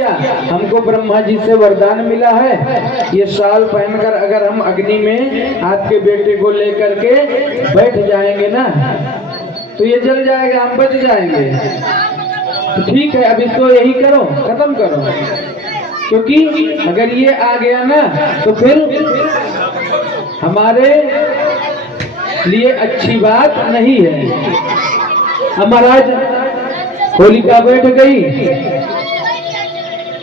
हमको ब्रह्मा जी से वरदान मिला है, ये शाल पहनकर अगर हम अग्नि में आपके बेटे को लेकर के बैठ जाएंगे ना तो ये जल जाएगा, हम बच जाएंगे। तो ठीक है, अब इसको यही करो, खत्म करो, क्योंकि अगर ये आ गया ना तो फिर हमारे लिए अच्छी बात नहीं है। अब महाराज होलिका बैठ गई।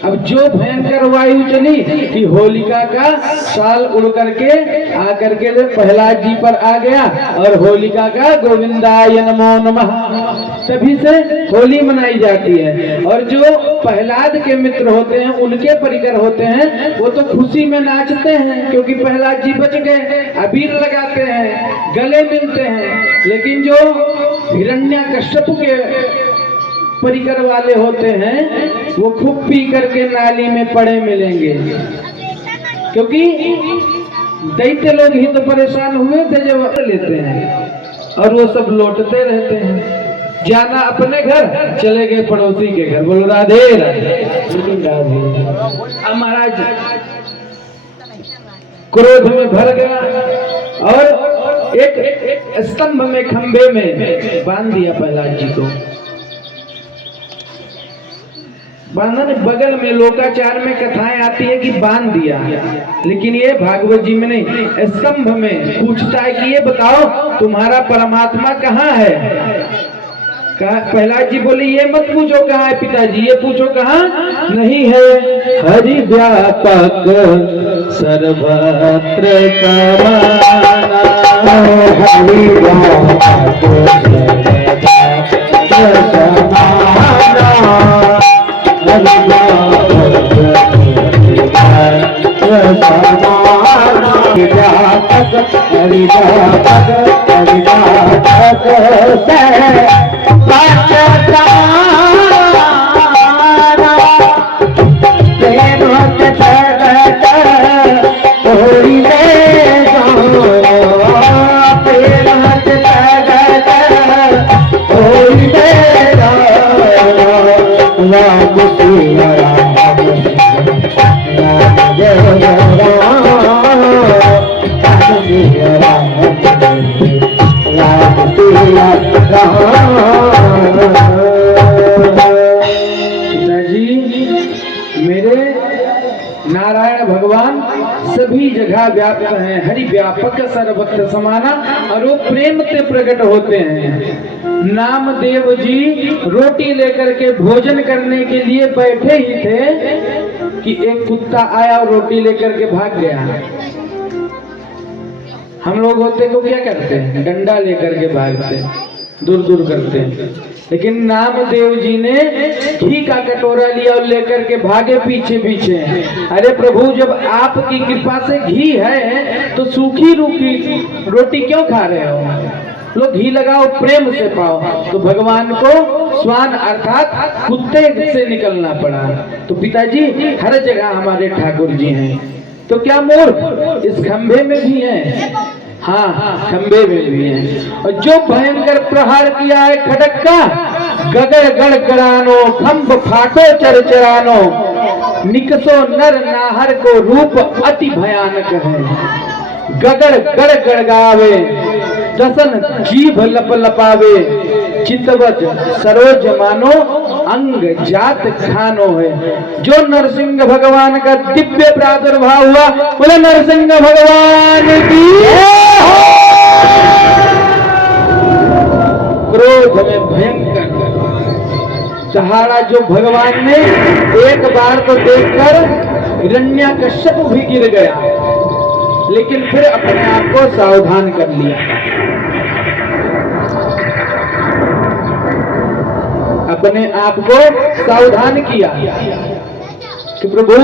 अब जो भयंकर वायु चली कि होलिका का शाल उड़ करके आकर के प्रहलाद जी पर आ गया और होलिका का गोविंदाय नमो नमः, तभी से होली मनाई जाती है। और जो प्रहलाद के मित्र होते हैं, उनके परिकर होते हैं, वो तो खुशी में नाचते हैं क्योंकि प्रहलाद जी बच गए, अबीर लगाते हैं, गले मिलते हैं। लेकिन जो हिरण्यकश्यप के परिकर वाले होते हैं वो खूब पी करके नाली में पड़े मिलेंगे, क्योंकि दैत्य लोग ही तो परेशान हुए थे जब लेते हैं और वो सब लौटते रहते हैं। जाना अपने घर, चले गए पड़ोसी के घर। बोलो राधे राधे राधे। अब महाराज क्रोध में भर गया और एक स्तंभ में, खंबे में बांध दिया प्रहलाद जी को। बांधा ने बगल में, लोकाचार में कथाएं आती है कि बांध दिया, लेकिन ये भागवत जी में नहीं, स्तंभ में। पूछता है कि ये बताओ तुम्हारा परमात्मा कहाँ है? प्रहलाद जी बोले ये मत पूछो कहाँ है पिताजी, ये पूछो कहाँ नहीं है। हरि व्यापक सर्वत्र समाना, हरि व्यापक नारायण भगवान सभी जगह व्याप्त हैं, हरि व्यापक सर्वत्र समाना, और वो प्रेम से प्रकट होते हैं। नामदेव जी रोटी लेकर के भोजन करने के लिए बैठे ही थे कि एक कुत्ता आया और रोटी लेकर के भाग गया। हम लोग होते तो क्या करते हैं? डंडा लेकर के भागते, दूर दूर करते हैं। लेकिन नामदेव जी ने घी का कटोरा लिया और लेकर के भागे पीछे पीछे। अरे प्रभु, जब आपकी कृपा से घी है तो सूखी रूखी रोटी क्यों खा रहे हो? लो घी लगाओ, प्रेम से पाओ। तो भगवान को स्वान अर्थात कुत्ते से निकलना पड़ा। तो पिताजी हर जगह हमारे ठाकुर जी हैं, तो क्या मूर्ख इस खंभे में भी हैं? हाँ, खंबे में भी हैं। और जो भयंकर प्रहार किया है खड़क का, गगड़ गड़गड़ानो, खंभ फाटो चरचरानो, निकसो नर नाहर को रूप अति भयानक है। गगड़ गड़ गड़गावे, दसन जीभ लप लपावे, चितवज सरोज मानो, अंग जात खानो है। जो नरसिंह भगवान का दिव्य प्रादुर्भाव हुआ, बोले नरसिंह भगवान की। क्रोध में भयंकर सहारा जो भगवान ने एक बार तो देखकर हिरण्यकश्यप भी गिर गया, लेकिन फिर अपने आप को सावधान कर लिया। अपने आप को सावधान किया कि प्रभु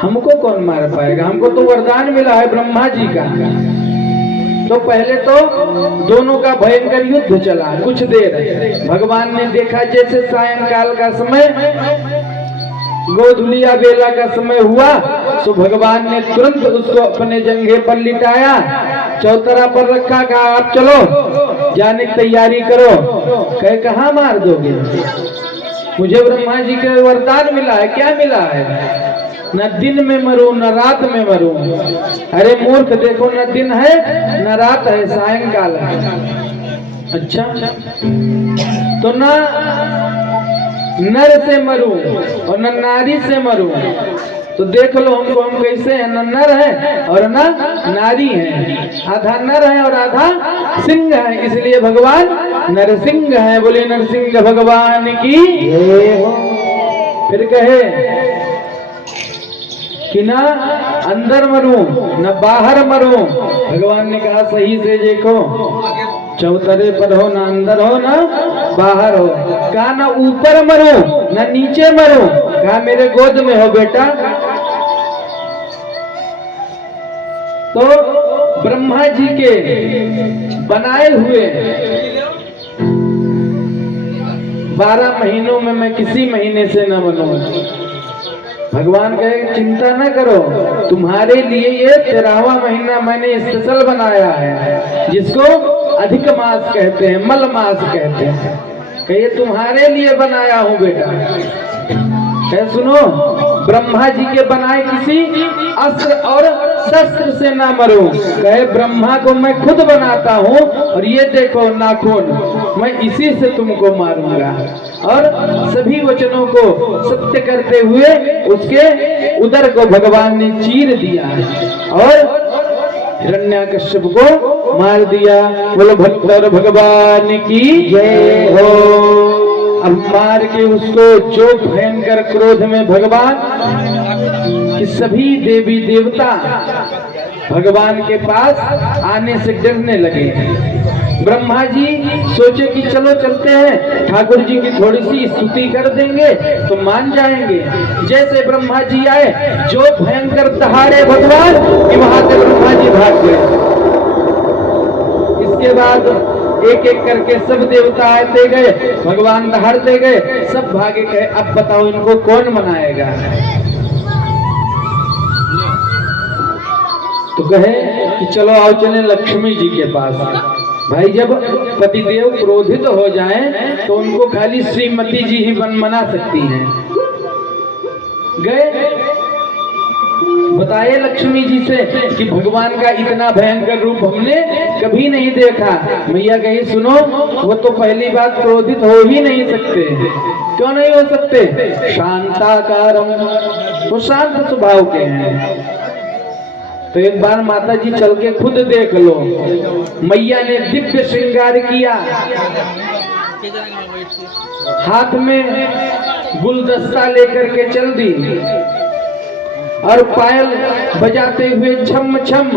हमको कौन मार पाएगा, हमको तो वरदान मिला है ब्रह्मा जी का। तो पहले तो दोनों का भयंकर युद्ध चला कुछ देर। भगवान ने देखा जैसे सायंकाल का समय, गोधुलिया बेला का समय हुआ, तो भगवान ने तुरंत उसको अपने जंघे पर लिटाया, चौतरा पर रखा, कहा आप चलो जाने की तैयारी करो। कहे कहाँ मार दोगे? मुझे ब्रह्मा जी का वरदान मिला है, क्या मिला है? न दिन में मरूं न रात में मरूं। अरे मूर्ख, देखो न दिन है न रात है, सायंकाल है। अच्छा, तो न नर से मरूं और न नारी से मरूं, तो देख लो हमको, हम कैसे हैं? न नर है और न नारी है, आधा नर है और आधा सिंह है, इसलिए भगवान नरसिंह है। बोले नरसिंह भगवान की जय हो। फिर कहे कि ना अंदर मरूं न बाहर मरूं। भगवान ने कहा सही से देखो, चौतरे पर हो, ना अंदर हो ना बाहर हो। कहा ना ऊपर मरूं ना नीचे मरूं, कहा मेरे गोद में हो बेटा। तो ब्रह्मा जी के बनाए हुए 12 महीनों में मैं किसी महीने से न बनूं। भगवान कहे चिंता न करो, तुम्हारे लिए ये 13वां महीना मैंने स्पेशल बनाया है, जिसको अधिक मास कहते हैं, मल मास कहते हैं। कहे तुम्हारे लिए बनाया हूं बेटा। कहे सुनो, ब्रह्मा जी के बनाए किसी अस्त्र और शस्त्र से ना मरूं। कहे ब्रह्मा को मैं खुद बनाता हूं और ये देखो नाखून, मैं इसी से तुमको मारूंगा। और सभी वचनों को सत्य करते हुए उसके उदर को भगवान ने चीर दिया और हिरण्याकश्यप को मार दिया। बोलो भक्त और भगवान की जय हो। अब मार के उसको जो भयंकर क्रोध में भगवान कि सभी देवी देवता भगवान के पास आने से डरने लगे। ब्रह्मा जी सोचे कि चलो चलते हैं, ठाकुर जी की थोड़ी सी स्तुति कर देंगे तो मान जाएंगे। जैसे ब्रह्मा जी आए, जो भयंकर दहाड़े भगवान कि वहां से ब्रह्मा जी भाग गए। इसके बाद एक एक करके सब देवता आते गए, भगवान दहाड़ते गए, सब भागे गए। अब बताओ इनको कौन मनाएगा? तो कहे कि चलो आओ चले लक्ष्मी जी के पास। भाई जब पतिदेव क्रोधित हो जाएं तो उनको खाली श्रीमती जी ही मना सकती हैं। गए बताए लक्ष्मी जी से कि भगवान का इतना भयंकर रूप हमने कभी नहीं देखा। मैया कही सुनो, वो तो पहली बात क्रोधित हो ही नहीं सकते। क्यों नहीं हो सकते? शांताकारम, वो शांत स्वभाव के हैं। तो एक बार माता जी चल के खुद देख लो। मैया ने दिव्य श्रृंगार किया, हाथ में गुलदस्ता लेकर के चल दी और पायल बजाते हुए छम छम,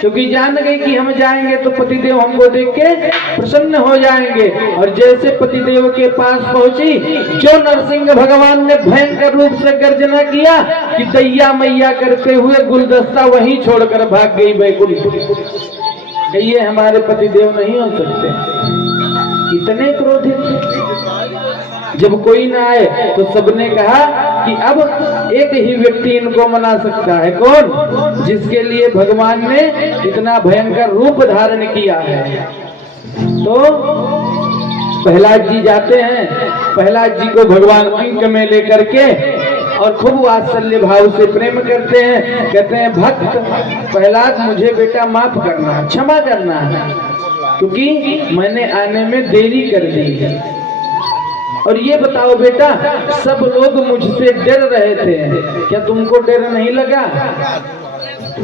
क्योंकि जान गई कि हम जाएंगे तो पतिदेव हमको देख के प्रसन्न हो जाएंगे। और जैसे पतिदेव के पास पहुंची, जो नरसिंह भगवान ने भयंकर रूप से गर्जना किया कि दैया मैया करते हुए गुलदस्ता वहीं छोड़कर भाग गई बैकुंठ। ये हमारे पतिदेव नहीं हो सकते, इतने क्रोधित। जब कोई ना आए तो सबने कहा कि अब एक ही व्यक्ति इनको मना सकता है। कौन? जिसके लिए भगवान ने इतना भयंकर रूप धारण किया है। तो प्रहलाद जी जाते हैं, प्रहलाद जी को भगवान अंक में लेकर के और खूब वात्सल्य भाव से प्रेम करते हैं। कहते हैं भक्त प्रहलाद मुझे बेटा माफ करना, क्षमा करना, क्योंकि मैंने आने में देरी कर दी। और ये बताओ बेटा, सब लोग मुझसे डर रहे थे, क्या तुमको डर नहीं लगा?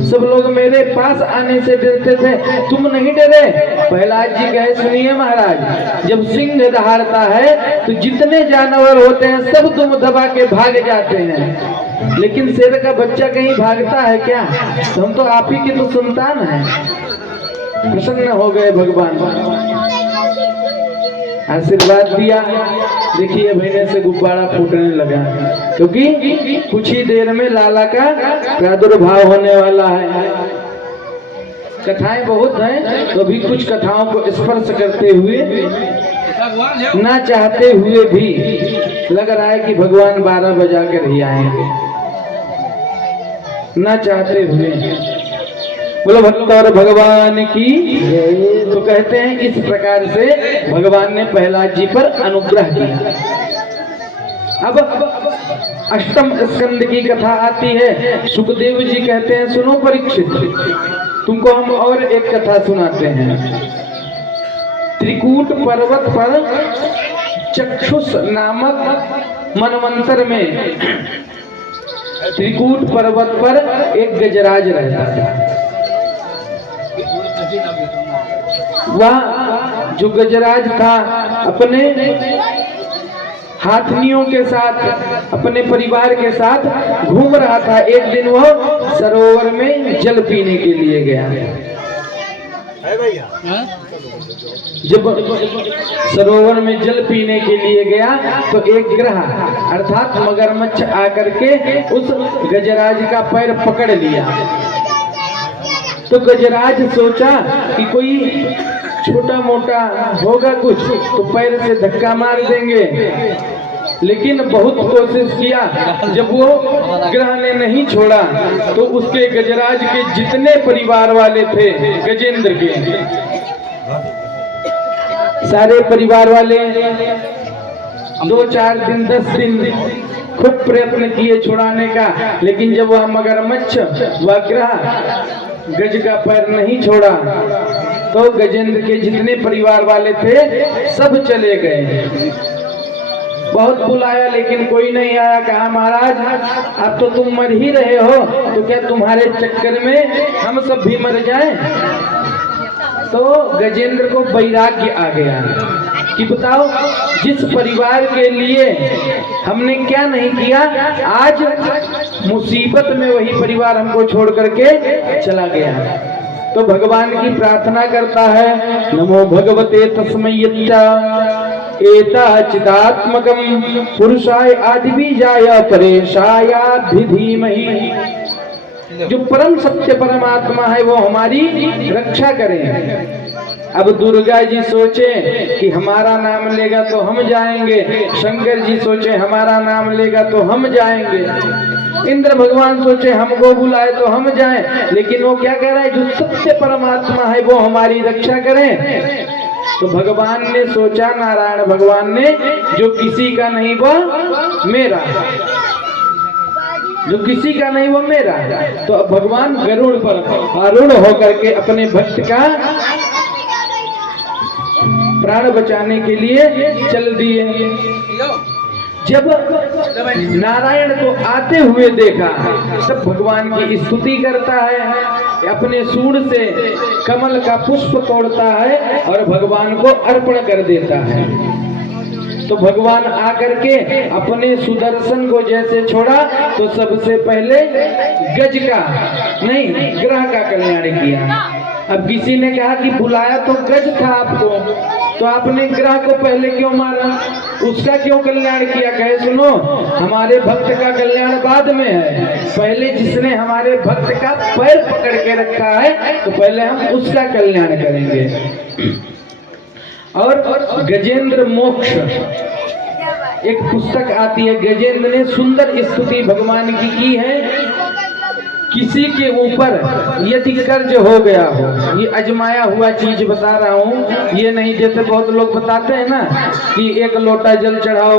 सब लोग मेरे पास आने से डरते थे, तुम नहीं डरे? प्रहलाद जी कहे सुनिए महाराज, जब सिंह दहाड़ता है तो जितने जानवर होते हैं सब तुम दबा के भाग जाते हैं, लेकिन शेर का बच्चा कहीं भागता है क्या? तो हम तो आप ही की तो संतान है। प्रसन्न हो गए भगवान, आशीर्वाद दिया। देखिए महीने से गुब्बारा फूटने लगा, क्योंकि कुछ ही देर में लाला का प्रादुर्भाव होने वाला है। कथाएं बहुत हैं, तो भी कुछ कथाओं को स्पर्श करते हुए, ना चाहते हुए भी लग रहा है कि भगवान 12 बजा कर ही आएंगे, ना चाहते हुए। बोलो भक्त और भगवान की। तो कहते हैं इस प्रकार से भगवान ने प्रहलाद जी पर अनुग्रह किया। अब अष्टम स्कंद की कथा आती है। सुखदेव जी कहते हैं, सुनो परीक्षित, तुमको हम और एक कथा सुनाते हैं। त्रिकूट पर्वत पर चक्षुष नामक मनवंतर में, त्रिकूट पर्वत पर एक गजराज रहता था। वह जो गजराज था अपने हाथियों के साथ, अपने परिवार के साथ घूम रहा था। एक दिन वह सरोवर में जल पीने के लिए गया। जब सरोवर में जल पीने के लिए गया तो एक ग्रह अर्थात मगरमच्छ आकर के उस गजराज का पैर पकड़ लिया। तो गजराज सोचा कि कोई छोटा मोटा होगा कुछ, तो पैर से धक्का मार देंगे, लेकिन बहुत कोशिश किया। जब वो ग्रह ने नहीं छोड़ा तो उसके गजराज के जितने परिवार वाले थे, गजेंद्र के सारे परिवार वाले 2-4 दिन 10 दिन खूब प्रयत्न किए छुड़ाने का, लेकिन जब वह मगरमच्छ वह ग्रह गज का पैर नहीं छोड़ा तो गजेंद्र के जितने परिवार वाले थे सब चले गए। बहुत बुलाया लेकिन कोई नहीं आया। कहा, महाराज अब तो तुम मर ही रहे हो, तो क्या तुम्हारे चक्कर में हम सब भी मर जाएं? तो गजेंद्र को वैराग्य आ गया कि बताओ, जिस परिवार के लिए हमने क्या नहीं किया, आज मुसीबत में वही परिवार हमको छोड़ करके चला गया। तो भगवान की प्रार्थना करता है, नमो भगवते तस्मै एता चिदात्मकम पुरुषाय आदिबीजाय परेशाय धीमहि। जो परम सत्य परमात्मा है वो हमारी रक्षा करें। अब दुर्गा जी सोचे कि हमारा नाम लेगा तो हम जाएंगे, शंकर जी सोचे हमारा नाम लेगा तो हम जाएंगे, इंद्र भगवान सोचे हमको बुलाए तो हम जाएं, लेकिन वो क्या कह रहा है, जो सत्य परमात्मा है वो हमारी रक्षा करें। तो भगवान ने सोचा, नारायण भगवान ने, जो किसी का नहीं वो मेरा, जो किसी का नहीं वो मेरा। तो अब भगवान गरुड़ पर आरूढ़ होकर के अपने भक्त का प्राण बचाने के लिए चल दिए। जब नारायण को आते हुए देखा तब भगवान की स्तुति करता है, अपने सूंड से कमल का पुष्प तोड़ता है और भगवान को अर्पण कर देता है। तो भगवान आकर के अपने सुदर्शन को जैसे छोड़ा तो सबसे पहले गज का नहीं, ग्रह का कल्याण किया। अब किसी ने कहा कि बुलाया तो गज था आपको, तो आपने ग्रह को पहले क्यों मारा, उसका क्यों कल्याण किया? कहे, सुनो, हमारे भक्त का कल्याण बाद में है, पहले जिसने हमारे भक्त का पैर पकड़ के रखा है तो पहले हम उसका कल्याण करेंगे। और गजेंद्र मोक्ष एक पुस्तक आती है, गजेंद्र ने सुंदर स्तुति भगवान की है। किसी के ऊपर यदि कर्ज हो गया हो, ये अजमाया हुआ चीज बता रहा हूँ, ये नहीं जैसे बहुत लोग बताते हैं ना कि 1 लोटा जल चढ़ाओ,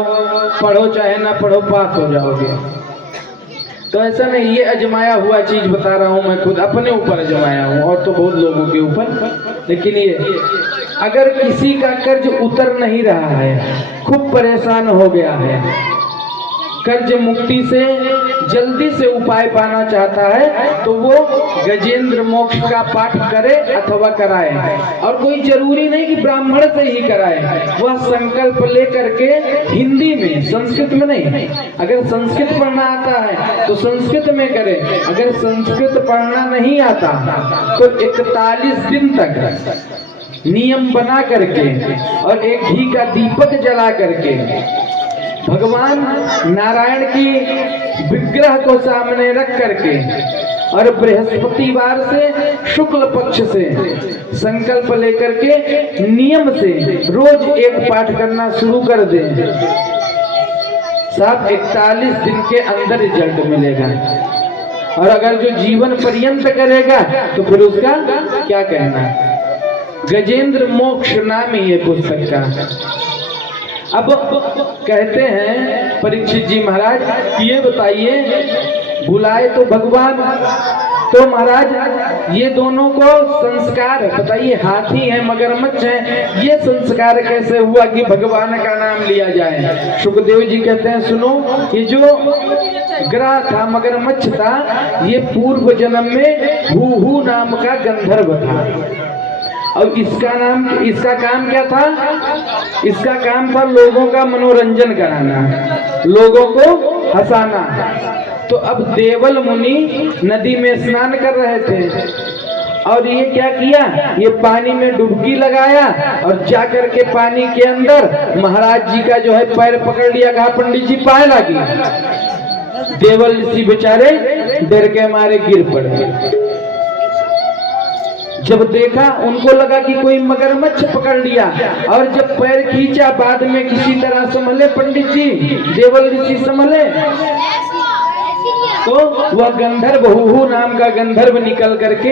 पढ़ो चाहे ना पढ़ो पास हो जाओगे, तो ऐसा नहीं, ये अजमाया हुआ चीज बता रहा हूँ, मैं खुद अपने ऊपर अजमाया हूँ और तो बहुत लोगों के ऊपर। लेकिन ये अगर किसी का कर्ज उतर नहीं रहा है, खूब परेशान हो गया है, कर्ज मुक्ति से जल्दी से उपाय पाना चाहता है, तो वो गजेंद्र मोक्ष का पाठ करे अथवा कराए। और कोई जरूरी नहीं कि ब्राह्मण से ही कराए, वह संकल्प लेकर के हिंदी में, संस्कृत में नहीं। अगर संस्कृत पढ़ना आता है तो संस्कृत में करे, अगर संस्कृत पढ़ना नहीं आता तो 41 दिन तक नियम बना करके और एक घी का दीपक जला करके भगवान नारायण की विग्रह को सामने रख करके और बृहस्पतिवार से शुक्ल पक्ष से संकल्प लेकर के नियम से रोज एक पाठ करना शुरू कर दे, साथ 41 दिन के अंदर रिजल्ट मिलेगा। और अगर जो जीवन पर्यंत करेगा तो फिर उसका क्या कहना। गजेंद्र मोक्ष नाम ही है पुस्तक का। अब कहते हैं परीक्षित जी महाराज, ये बताइए बुलाए तो भगवान, तो महाराज ये दोनों को संस्कार बताइए, हाथी है मगरमच्छ है, ये संस्कार कैसे हुआ कि भगवान का नाम लिया जाए। सुखदेव जी कहते हैं सुनो, ये जो ग्रह था मगरमच्छ था, ये पूर्व जन्म में हूहू नाम का गंधर्व था। और इसका काम क्या था? इसका काम था लोगों का मनोरंजन कराना, लोगों को हंसाना। तो अब देवल मुनि नदी में स्नान कर रहे थे और ये क्या किया, ये पानी में डुबकी लगाया और जाकर के पानी के अंदर महाराज जी का जो है पैर पकड़ लिया, कहा पंडित जी पाए लगी। देवल ऋषि बेचारे डर के मारे गिर पड़े। जब देखा उनको लगा कि कोई मगरमच्छ पकड़ लिया, और जब पैर खींचा बाद में किसी तरह संभले पंडित जी, देवल ऋषि संभले, तो वह गंधर्व हूहू नाम का गंधर्व निकल करके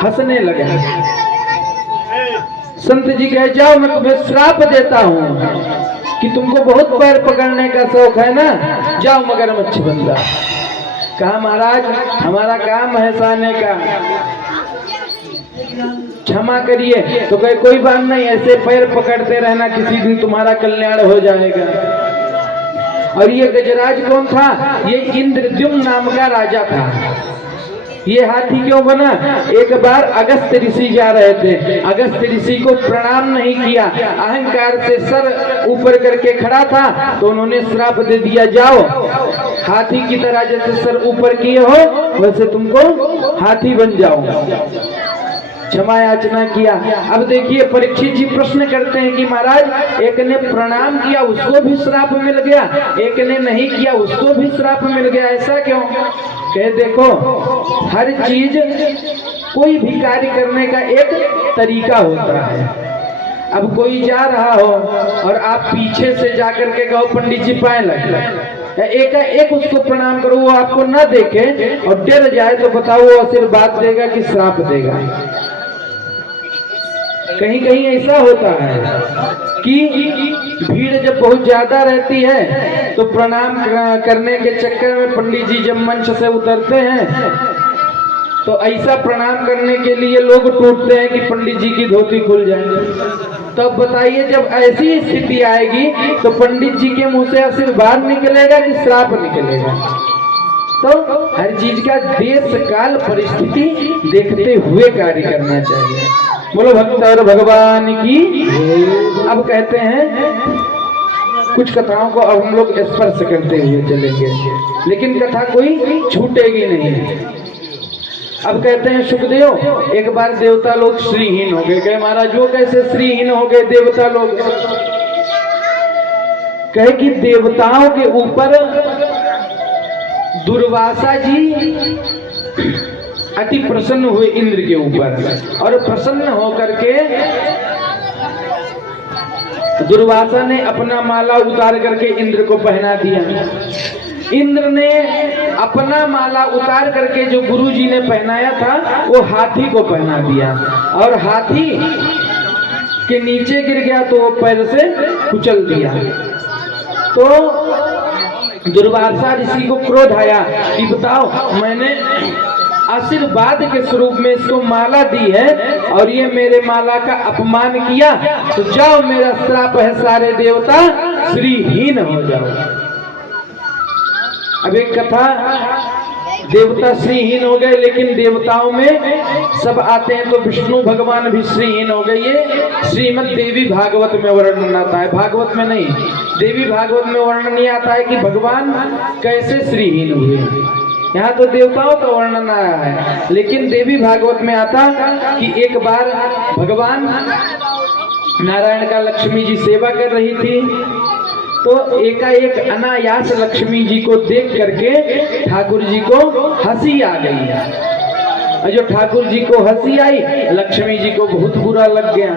हंसने लगा। संत जी कहे जाओ मैं तुम्हें श्राप देता हूँ कि तुमको बहुत पैर पकड़ने का शौक है ना, जाओ मगरमच्छ बन जाओ। कहा महाराज हमारा काम है हंसाने का, क्षमा करिए। तो कहे कोई बात नहीं, ऐसे पैर पकड़ते रहना, किसी दिन तुम्हारा कल्याण हो जाएगा। और ये गजराज कौन था? ये इंद्रद्युम्न नाम का राजा था। ये हाथी क्यों बना? एक बार अगस्त ऋषि जा रहे थे, अगस्त ऋषि को प्रणाम नहीं किया, अहंकार से सर ऊपर करके खड़ा था, तो उन्होंने श्राप दे दिया जाओ हाथी की तरह जैसे सर ऊपर किए हो वैसे तुमको हाथी बन जाओ। क्षमा याचना किया। अब देखिए परीक्षित जी प्रश्न करते हैं कि महाराज एक ने प्रणाम किया उसको भी श्राप मिल गया, एक ने नहीं किया उसको भी श्राप मिल गया, ऐसा क्यों? कहे देखो हर चीज कोई भी कार्य करने का एक तरीका होता है। अब कोई जा रहा हो और आप पीछे से जाकर के कहो पंडित जी पाए लग, एक उसको प्रणाम करो, वो आपको ना देखे और डर जाए तो बताओ वो आशीर्वाद देगा कि श्राप देगा? कहीं कहीं ऐसा होता है कि भीड़ जब बहुत ज्यादा रहती है तो प्रणाम करने के चक्कर में पंडित जी जब मंच से उतरते हैं तो ऐसा प्रणाम करने के लिए लोग टूटते हैं कि पंडित जी की धोती खुल जाए। तब बताइए जब ऐसी स्थिति आएगी तो पंडित जी के मुंह से आशीर्वाद निकलेगा कि श्राप निकलेगा? तो हर चीज का देश काल परिस्थिति देखते हुए कार्य करना चाहिए। बोलो भक्त और भगवान की। अब कहते हैं कुछ कथाओं को अब हम लोग स्पर्श करते हुए चलेंगे, लेकिन कथा कोई छूटेगी नहीं। अब कहते हैं सुखदेव एक बार देवता लोग श्रीहीन हो गए। कहे महाराज वो कैसे श्रीहीन हो गए देवता लोग? कहे कि देवताओं के ऊपर दुर्वासा जी अति प्रसन्न हुए इंद्र के ऊपर, और प्रसन्न होकर के दुर्वासा ने अपना माला उतार करके इंद्र को पहना दिया। इंद्र ने अपना माला उतार करके जो गुरुजी ने पहनाया था वो हाथी को पहना दिया, और हाथी के नीचे गिर गया तो वो पैर से कुचल दिया। तो दुर्वासा ऋषि को क्रोध आया कि बताओ मैंने आशीर्वाद के स्वरूप में इसको माला दी है और ये मेरे माला का अपमान किया, तो जाओ मेरा श्राप है सारे देवता श्रीहीन हो जाओ। अब एक कथा, देवता श्रीहीन हो गए लेकिन देवताओं में सब आते हैं तो विष्णु भगवान भी श्रीहीन हो गए। ये श्रीमद् देवी भागवत में वर्णन आता है, भागवत में नहीं, देवी भागवत में वर्णन नहीं आता है कि भगवान कैसे श्रीहीन हुए। यहाँ तो देवताओं का वर्णन आया है, लेकिन देवी भागवत में आता कि एक बार भगवान नारायण का लक्ष्मी जी सेवा कर रही थी, तो एकाएक अनायास लक्ष्मी जी को देख करके ठाकुर जी को हंसी आ गई। और जो ठाकुर जी को हंसी आई लक्ष्मी जी को बहुत बुरा लग गया,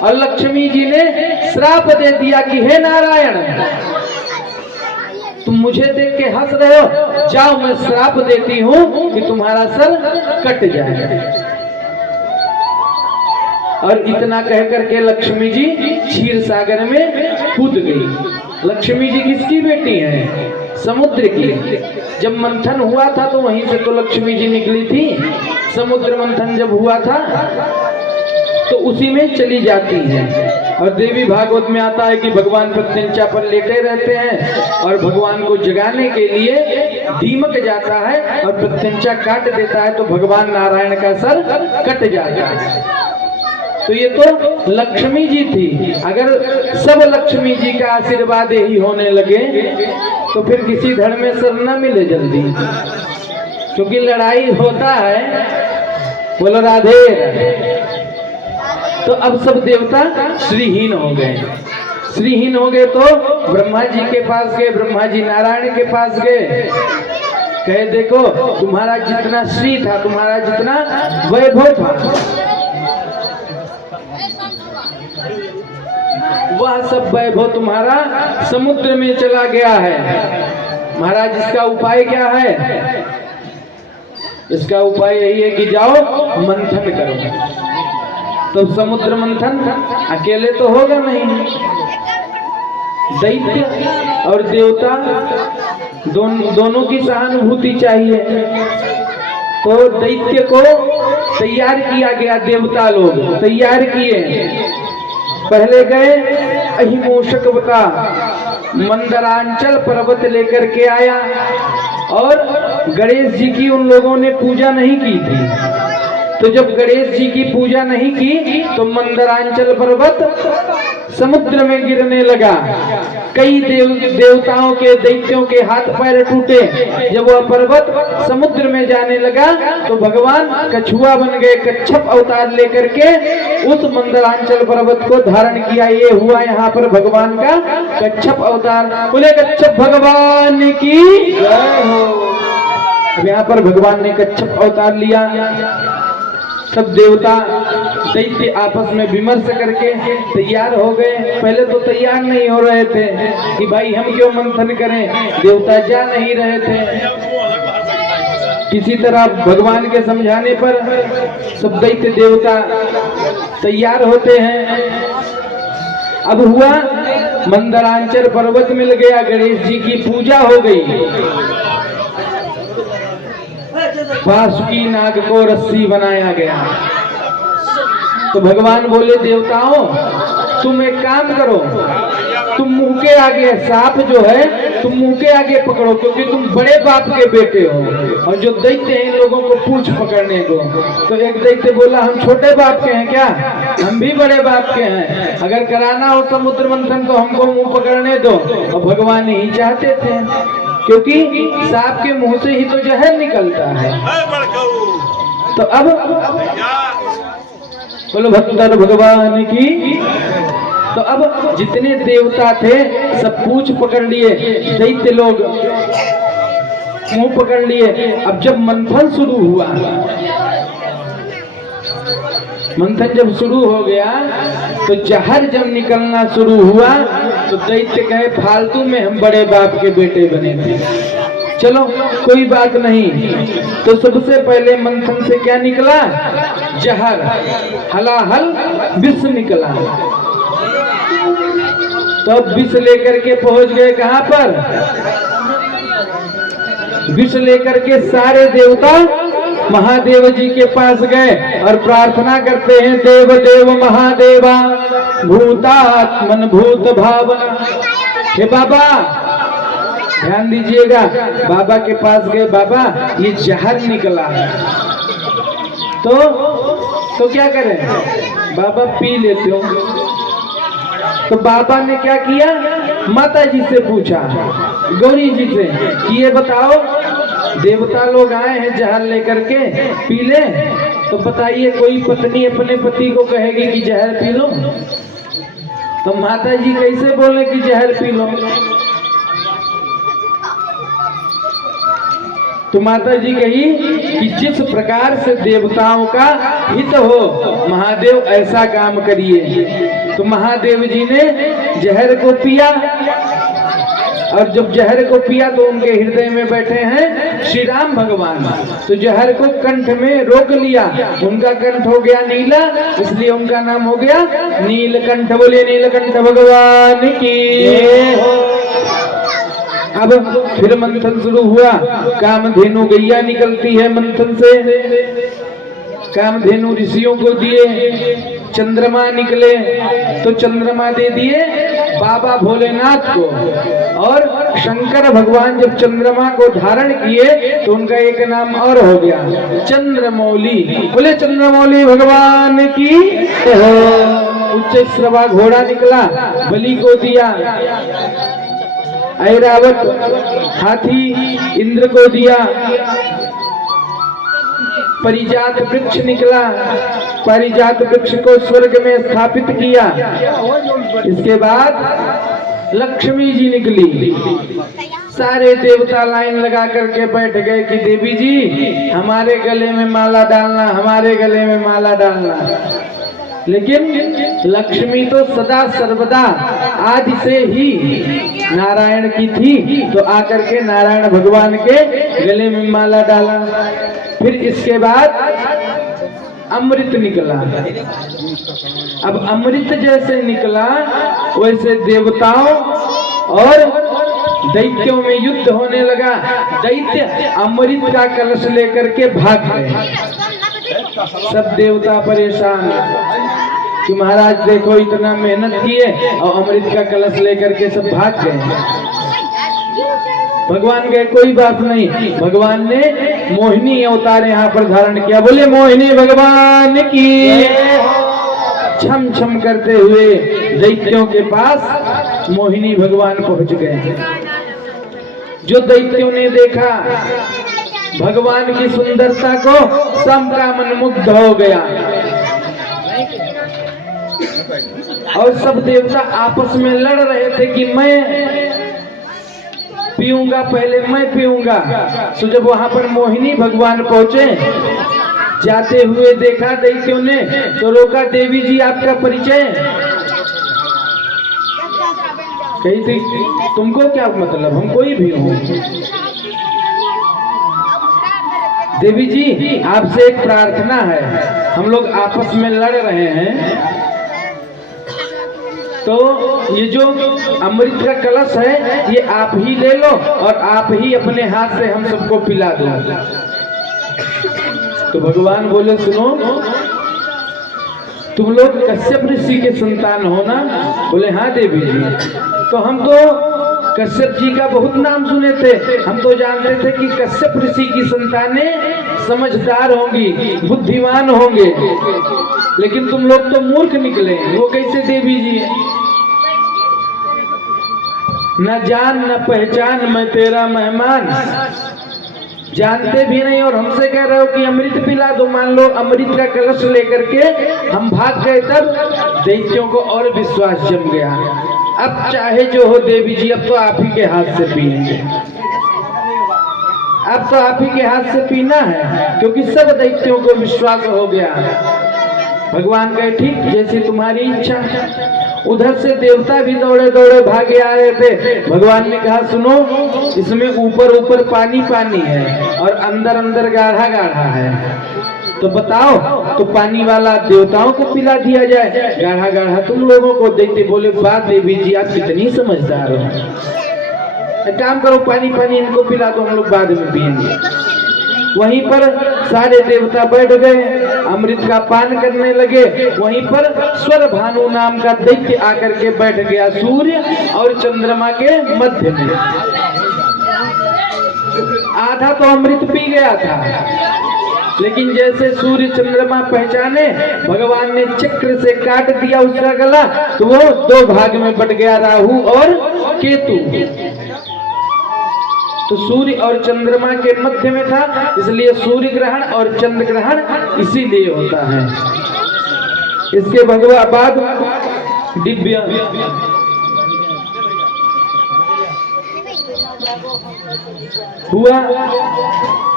और लक्ष्मी जी ने श्राप दे दिया कि हे नारायण तुम मुझे देख के हंस रहे हो, जाओ मैं श्राप देती हूँ कि तुम्हारा सर कट जाए। और इतना कह करके लक्ष्मी जी क्षीर सागर में कूद गई। लक्ष्मी जी किसकी बेटी हैं? समुद्र की। जब मंथन हुआ था तो वहीं से तो लक्ष्मी जी निकली थी। समुद्र मंथन जब हुआ था तो उसी में चली जाती हैं। और देवी भागवत में आता है कि भगवान प्रत्यंचा पर लेटे रहते हैं और भगवान को जगाने के लिए दीमक जाता है और प्रत्यंचा काट देता है तो भगवान नारायण का सर कट जाता है। तो ये तो लक्ष्मी जी थी। अगर सब लक्ष्मी जी का आशीर्वाद ही होने लगे तो फिर किसी धड़ में सर न मिले जल्दी, क्योंकि लड़ाई होता है। बोलो राधे। तो अब सब देवता श्रीहीन हो गए। श्रीहीन हो गए तो ब्रह्मा जी के पास गए। ब्रह्मा जी नारायण के पास गए, कहे देखो तुम्हारा जितना श्री था, तुम्हारा जितना वैभव था, वह सब वैभव तुम्हारा समुद्र में चला गया है। महाराज इसका उपाय क्या है? इसका उपाय यही है कि जाओ मंथन करो। तो समुद्र मंथन अकेले तो होगा नहीं, दैत्य और देवता दोनों की सहानुभूति चाहिए। तो दैत्य को तैयार किया गया, देवता लोग तैयार किए। पहले गए अहिमोषकवता मंदरांचल पर्वत लेकर के आया और गणेश जी की उन लोगों ने पूजा नहीं की थी। तो जब गणेश जी की पूजा नहीं की तो मंदरांचल पर्वत समुद्र में गिरने लगा। कई देवताओं के दैत्यों के हाथ पैर टूटे। जब वह पर्वत समुद्र में जाने लगा तो भगवान कछुआ बन गए, कच्छप अवतार लेकर के उस मंदरांचल पर्वत को धारण किया। ये हुआ यहाँ पर भगवान का कच्छप अवतार। बोले कच्छप भगवान की जय हो। अब यहाँ पर भगवान ने कच्छप अवतार लिया। सब देवता दैत्य आपस में विमर्श करके तैयार हो गए। पहले तो तैयार नहीं हो रहे थे कि भाई हम क्यों मंथन करें, देवता जा नहीं रहे थे। किसी तरह भगवान के समझाने पर सब दैत्य देवता तैयार होते हैं। अब हुआ मंदरांचल पर्वत मिल गया, गणेश जी की पूजा हो गई। वासुकी नाग को रस्सी बनाया गया। तो भगवान बोले देवताओं तुम एक काम करो, तुम मुंह के आगे सांप जो है तुम मुंह के आगे पकड़ो, क्योंकि तुम बड़े बाप के बेटे हो। और जो दैत्य हैं इन लोगों को पूछ पकड़ने दो। तो एक दैत्य बोला हम छोटे बाप के हैं क्या? हम भी बड़े बाप के हैं। अगर कराना हो समुद्र मंथन तो हमको मुंह पकड़ने दो। और भगवान ही चाहते थे, क्योंकि सांप के मुंह से ही तो जहर निकलता है। तो अब बोलो भक्तर भगवान की। तो अब जितने देवता थे सब पूछ पकड़ लिए, दैत्य लोग मुंह पकड़ लिए। अब जब मंथन शुरू हुआ, मंथन जब शुरू हो गया तो जहर जब निकलना शुरू हुआ तो दैत्य कहे फालतू में हम बड़े बाप के बेटे बने थे, चलो कोई बात नहीं। तो सबसे पहले मंथन से क्या निकला? जहर, हलाहल विष निकला। तो अब विष लेकर के पहुंच गए कहां पर? विष लेकर के सारे देवता महादेव जी के पास गए और प्रार्थना करते हैं देव देव महादेवा भूतात्मन भूत भावना। हे बाबा ध्यान दीजिएगा, बाबा के पास गए, बाबा ये जहर निकला है तो क्या करें? बाबा पी लेते हो। तो बाबा ने क्या किया? माता जी से पूछा, गौरी जी से, कि ये बताओ देवता लोग आए हैं जहर लेकर के, पी ले। तो बताइए कोई पत्नी अपने पति को कहेगी कि जहर पी लो? तो माता जी कैसे बोले कि जहर पी लो? तो माता जी कही कि जिस प्रकार से देवताओं का हित हो महादेव ऐसा काम करिए। तो महादेव जी ने जहर को पिया और जब जहर को पिया तो उनके हृदय में बैठे हैं श्री राम भगवान। तो जहर को कंठ में रोक लिया, उनका कंठ हो गया नीला, इसलिए उनका नाम हो गया नीलकंठ। बोले नीलकंठ भगवान की। अब फिर मंथन शुरू हुआ। कामधेनु गैया निकलती है मंथन से, कामधेनु ऋषियों को दिए। चंद्रमा निकले तो चंद्रमा दे दिए बाबा भोलेनाथ को। और शंकर भगवान जब चंद्रमा को धारण किए तो उनका एक नाम और हो गया चंद्रमौली। बोले चंद्रमौली भगवान की। उच्च श्रवा घोड़ा निकला, बलि को दिया। ऐरावत हाथी इंद्र को दिया। परिजात वृक्ष निकला, परिजात वृक्ष को स्वर्ग में स्थापित किया। इसके बाद लक्ष्मी जी निकली। सारे देवता लाइन लगा करके बैठ गए कि देवी जी हमारे गले में माला डालना, हमारे गले में माला डालना। लेकिन लक्ष्मी तो सदा सर्वदा आदि से ही नारायण की थी, तो आकर के नारायण भगवान के गले में माला डाला। फिर इसके बाद अमृत निकला। अब अमृत जैसे निकला वैसे देवताओं और दैत्यों में युद्ध होने लगा। दैत्य अमृत का कलश लेकर के भाग गए। सब देवता परेशान कि महाराज देखो इतना मेहनत किए और अमृत का कलश लेकर के सब भाग गए। भगवान कहे कोई बात नहीं। भगवान ने मोहिनी अवतार यहाँ पर धारण किया। बोले मोहिनी भगवान की। छम छम करते हुए दैत्यों के पास मोहिनी भगवान पहुंच गए। जो दैत्यों ने देखा भगवान की सुंदरता को, सबका मन मुग्ध हो गया। और सब देवता आपस में लड़ रहे थे कि मैं पीऊंगा, पहले मैं पीऊंगा। तो जब वहां पर मोहिनी भगवान पहुंचे, जाते हुए देखा दैत्यों ने तो रोका। देवी जी आपका परिचय। कही थी तुमको क्या मतलब, हम कोई भी हूँ। देवी जी आपसे एक प्रार्थना है, हम लोग आपस में लड़ रहे हैं तो ये जो अमृत का कलश है ये आप ही ले लो और आप ही अपने हाथ से हम सबको पिला दो। तो भगवान बोले सुनो, तुम लोग कश्यप ऋषि के संतान हो ना? बोले हाँ देवी जी। तो हम तो कश्यप जी का बहुत नाम सुने थे, हम तो जानते थे कि कश्यप ऋषि की संतानें समझदार होंगी, बुद्धिमान होंगे, लेकिन तुम लोग तो मूर्ख निकले। वो कैसे देवी जी? न जान न पहचान मैं तेरा मेहमान। जानते भी नहीं और हमसे कह रहे हो कि अमृत पिला दो। मान लो अमृत का कलश लेकर के हम भाग गए, तब दैत्यों को और विश्वास जम गया। अब चाहे जो हो देवी जी, अब तो आप ही के हाथ से पिएंगे, अब तो आप ही के हाथ से पीना है, क्योंकि सब दैत्यों को विश्वास हो गया। भगवान कहे ठीक जैसी तुम्हारी इच्छा। उधर से देवता भी दौड़े दौड़े भागे आ रहे थे। भगवान ने कहा सुनो, इसमें ऊपर ऊपर पानी पानी है और अंदर अंदर गाढ़ा गाढ़ा है, तो बताओ तो पानी वाला देवताओं को पिला दिया जाए, गाढ़ा गाढ़ा तुम लोगों को देते। बोले बात देवी जी आप कितनी समझदार हो, एक काम करो पानी पानी इनको पिला दो, हम लोग बाद में पिएंगे। वहीं पर सारे देवता बैठ गए, अमृत का पान करने लगे। वहीं पर स्वर भानु नाम का दैत्य आकर के बैठ गया सूर्य और चंद्रमा के मध्य में। आधा तो अमृत पी गया था, लेकिन जैसे सूर्य चंद्रमा पहचाने, भगवान ने चक्र से काट दिया उसका गला, तो वो दो भाग में बट गया, राहु और केतु। तो सूर्य और चंद्रमा के मध्य में था, इसलिए सूर्य ग्रहण और चंद्र ग्रहण इसीलिए होता है। इसके बाद दिव्य हुआ।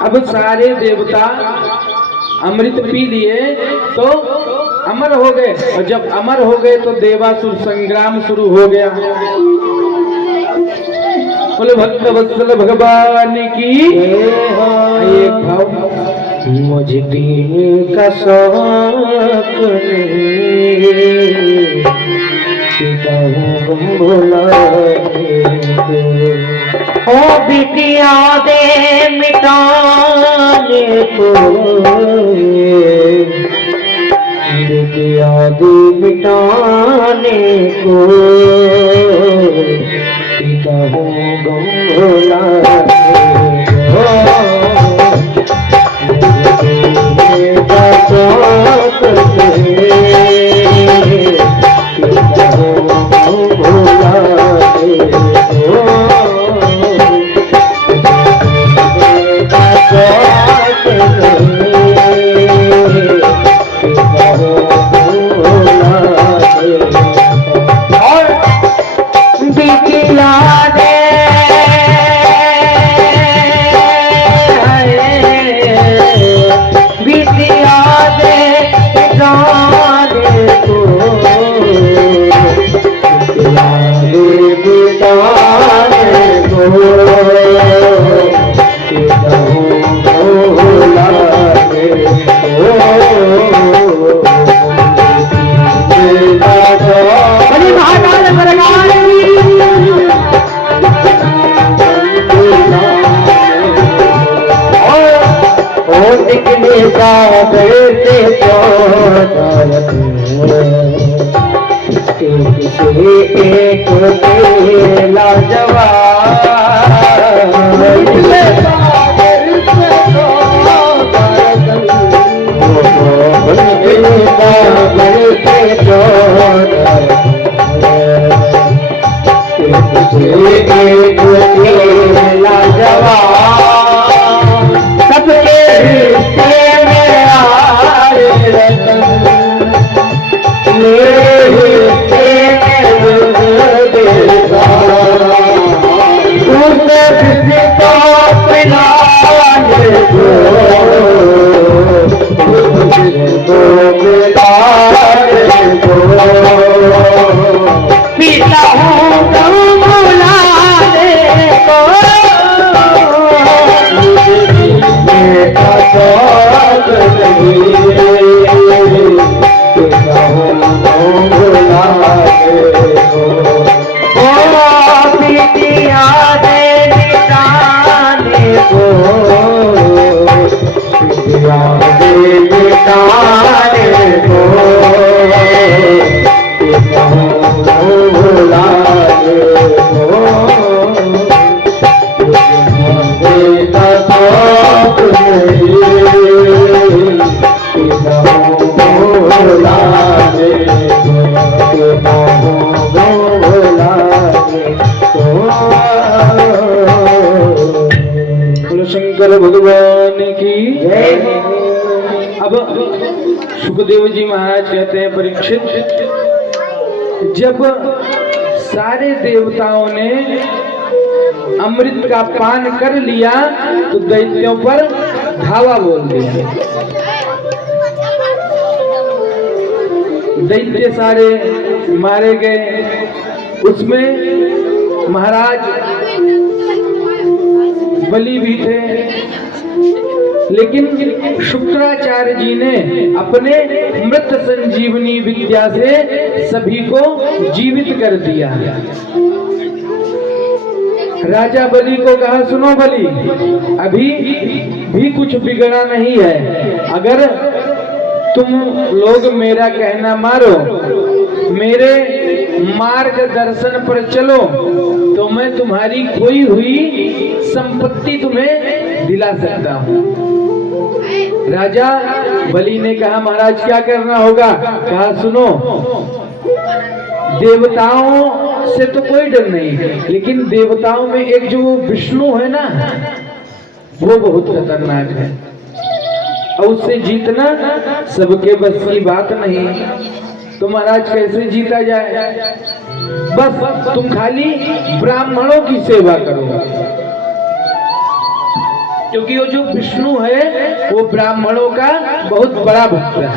अब सारे देवता अमृत पी लिए तो अमर हो गए, और जब अमर हो गए तो देवासुर संग्राम शुरू हो गया। बोले भक्त वत्सल भगवान की एक भाव। मुझे पीने का शौक नहीं बोला ओ बिटिया दे मिटाने को, बिटिया दे मिटाने को पिता हूँ गम भोला एक शंकर भगवान की जय। अब सुखदेव जी महाराज कहते हैं, परीक्षित, जब सारे देवताओं ने अमृत का पान कर लिया तो दैत्यों पर धावा बोल दिया। दैत्य सारे मारे गए। उसमें महाराज बलि भी थे, लेकिन शुक्राचार्य जी ने अपने मृत संजीवनी विद्या से सभी को जीवित कर दिया। राजा बलि को कहा, सुनो बलि, अभी भी कुछ बिगड़ा नहीं है। अगर तुम लोग मेरा कहना मारो, मेरे मार्गदर्शन पर चलो, तो मैं तुम्हारी खोई हुई संपत्ति तुम्हें दिला सकता हूँ। राजा बलि ने कहा, महाराज क्या करना होगा? कहा, सुनो, देवताओं से तो कोई डर नहीं, लेकिन देवताओं में एक जो विष्णु है ना, वो बहुत खतरनाक है और उससे जीतना सबके बस की बात नहीं। तो महाराज कैसे जीता जाए? बस तुम खाली ब्राह्मणों की सेवा करो, क्योंकि वो जो विष्णु है वो ब्राह्मणों का बहुत बड़ा भक्त है।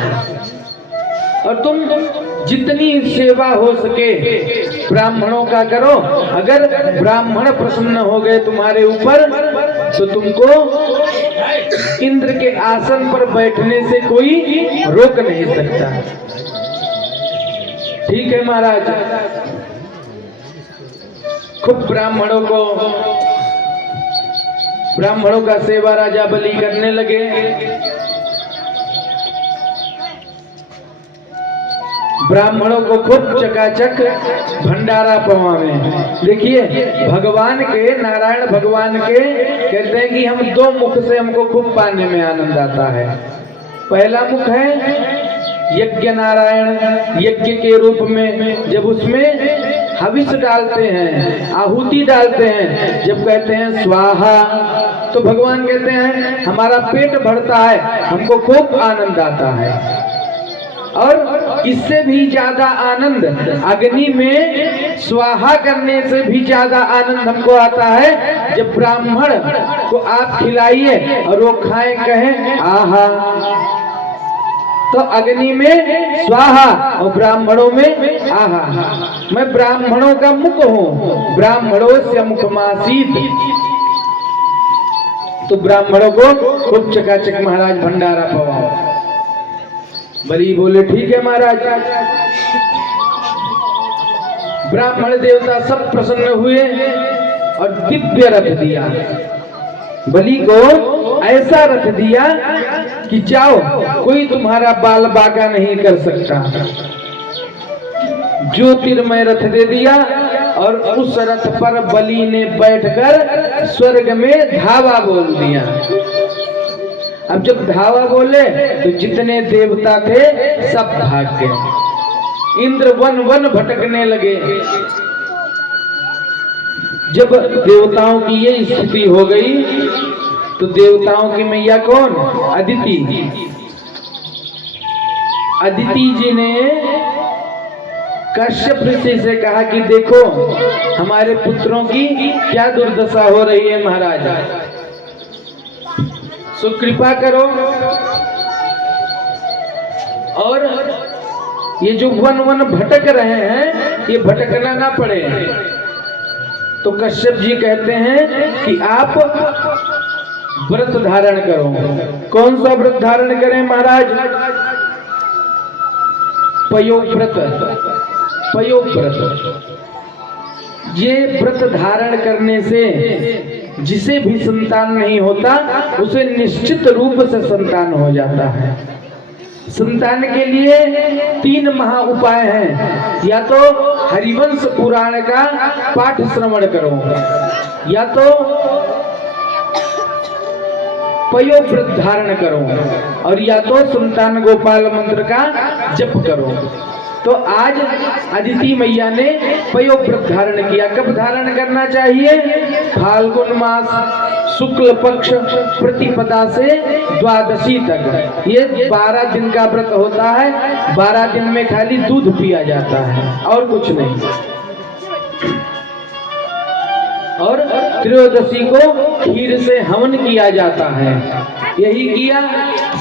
और तुम जितनी सेवा हो सके ब्राह्मणों का करो। अगर ब्राह्मण प्रसन्न हो गए तुम्हारे ऊपर तो तुमको इंद्र के आसन पर बैठने से कोई रोक नहीं सकता। ठीक है महाराज। खूब ब्राह्मणों का सेवा राजा बलि करने लगे। ब्राह्मणों को खूब चकाचक भंडारा पवावे। देखिए भगवान के, नारायण भगवान के कहते हैं कि हम दो मुख से हमको खूब पाने में आनंद आता है। पहला मुख है यज्ञ नारायण, यज्ञ के रूप में जब उसमें हविष डालते हैं, आहुति डालते हैं, जब कहते हैं स्वाहा तो भगवान कहते हैं हमारा पेट भरता है, हमको खूब आनंद आता है। और इससे भी ज्यादा आनंद अग्नि में स्वाहा करने से भी ज्यादा आनंद हमको आता है जब ब्राह्मण को आप खिलाइए और वो खाए कहें आहा। तो अग्नि में स्वाहा और ब्राह्मणों में आहा। मैं ब्राह्मणों का मुख हूँ, ब्राह्मणों से मुखमासीत। तो ब्राह्मणों को खूब चकाचक महाराज भंडारा पवाओ। बलि बोले ठीक है महाराज। ब्राह्मण देवता सब प्रसन्न हुए और दिव्य रथ दिया। बलि को ऐसा रथ दिया कि जाओ कोई तुम्हारा बाल बाका नहीं कर सकता। ज्योतिर्मय रथ दे दिया और उस रथ पर बलि ने बैठकर स्वर्ग में धावा बोल दिया। अब जब धावा बोले तो जितने देवता थे सब भाग गए। इंद्र वन वन भटकने लगे। जब देवताओं की ये स्थिति हो गई तो देवताओं की मैया कौन? अदिति। अदिति जी ने कश्यप ऋषि से कहा कि देखो हमारे पुत्रों की क्या दुर्दशा हो रही है महाराज, सो कृपा करो और ये जो वन वन भटक रहे हैं ये भटकना ना पड़े। तो कश्यप जी कहते हैं कि आप व्रत धारण करो। कौन सा व्रत धारण करें महाराज? पयोव्रत। पयोव्रत ये व्रत धारण करने से जिसे भी संतान नहीं होता उसे निश्चित रूप से संतान हो जाता है। संतान के लिए 3 महा उपाय हैं। या तो हरिवंश पुराण का पाठ श्रवण करो, या तो पयोव्रत धारण करो, और या तो संतान गोपाल मंत्र का जप करो। तो आज अदिति मैया ने पयोव्रत धारण किया। कब धारण करना चाहिए? फाल्गुन मास शुक्ल पक्ष प्रतिपदा से द्वादशी तक। ये 12 दिन का व्रत होता है। 12 दिन में खाली दूध पिया जाता है और कुछ नहीं। और त्रयोदशी को खीर से हवन किया जाता है। यही किया।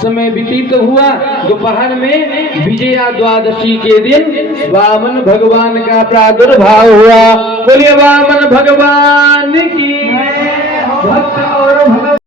समय व्यतीत हुआ। दोपहर में विजया द्वादशी के दिन वामन भगवान का प्रादुर्भाव हुआ। बोलिए वामन भगवान की। भक्त और